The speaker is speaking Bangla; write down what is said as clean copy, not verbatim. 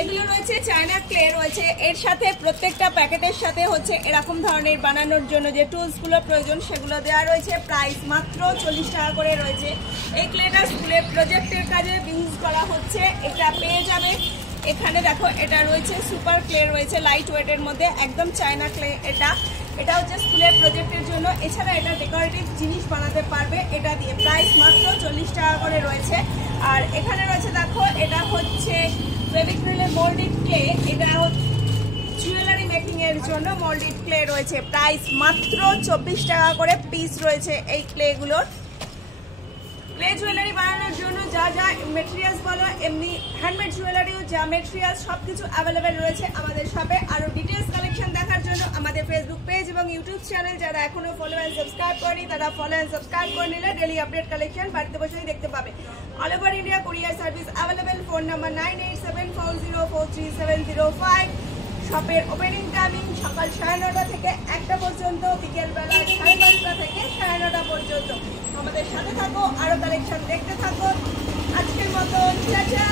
এগুলো রয়েছে চায়না ক্লে রয়েছে, এর সাথে প্রত্যেকটা প্যাকেটের সাথে হচ্ছে এরকম ধরনের বানানোর জন্য যে টুলসগুলো প্রয়োজন সেগুলো দেওয়া রয়েছে। প্রাইস মাত্র 40 টাকা করে রয়েছে। এই ক্লেটা স্কুলের প্রজেক্টের কাজে ইউজ করা হচ্ছে। এটা পেয়ে যাবে এখানে। দেখো এটা রয়েছে সুপার ক্লে রয়েছে, লাইট ওয়েটের মধ্যে, একদম চায়না ক্লে। এটা হচ্ছে স্কুলের প্রজেক্টের জন্য। এছাড়া এটা ডেকোরেটিভ জিনিস বানাতে পারবে এটা দিয়ে। প্রাইস মাত্র 40 টাকা করে রয়েছে। আর এখানে রয়েছে দেখো এটা হচ্ছে ফেভিক্রিলের মোল্ডেড ক্লে। এটা জুয়েলারি মেকিং এর জন্য মোল্ডেড ক্লে রয়েছে। প্রাইস মাত্র 24 টাকা করে পিস রয়েছে এই ক্লেগুলোর। ক্লে জুয়েলারি বানানোর জন্য যা যা মেটেরিয়ালস বলো, এমনি হ্যান্ডমেড জুয়েলারিও যা মেটেরিয়ালস সবকিছু অ্যাভেলেবেল রয়েছে আমাদের শপে। আরও ডিটেলস কালেকশন দেখার জন্য আমাদের ফেসবুক পেজ এবং ইউটিউব চ্যানেল যারা এখনো ফলো অ্যান্ড সাবস্ক্রাইব করেনি তারা ফলো অ্যান্ড সাবস্ক্রাইব করে নিলে ডেলি আপডেট কালেকশন বাড়িতে বসেই দেখতে পাবে। All over India courier service available. Phone number 9874043705। শপের ওপেনিং টাইমিং সকাল 9:30 থেকে 1টা পর্যন্ত, বিকেলবেলা 5:30 থেকে 9:30 পর্যন্ত। আমাদের সাথে থাকো, আরো কালেকশন দেখতে থাকো। আজকের মতো টাটা।